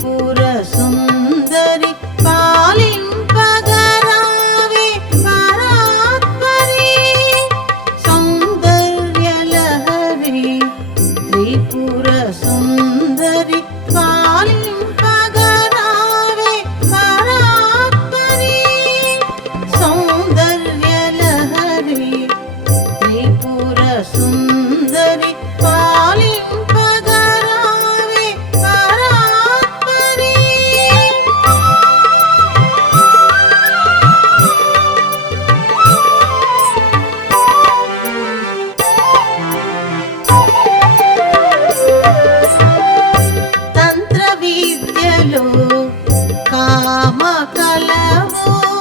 போய் Oh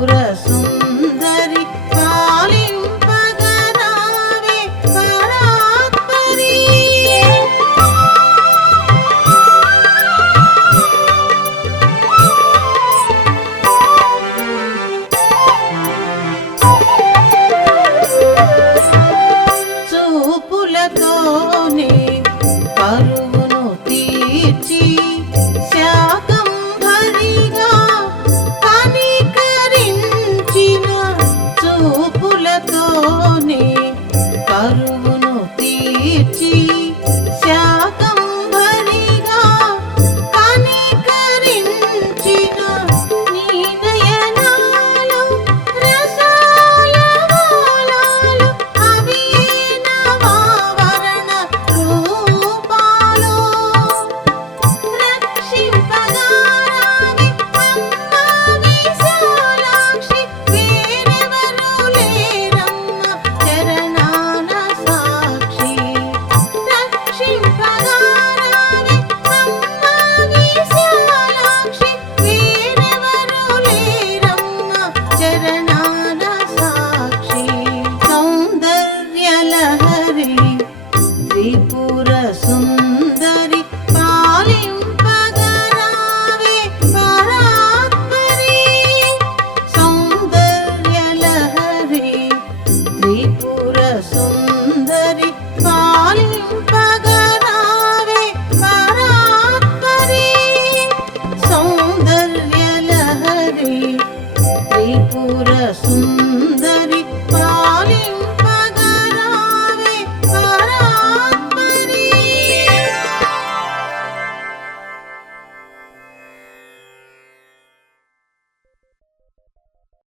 그래. Yes.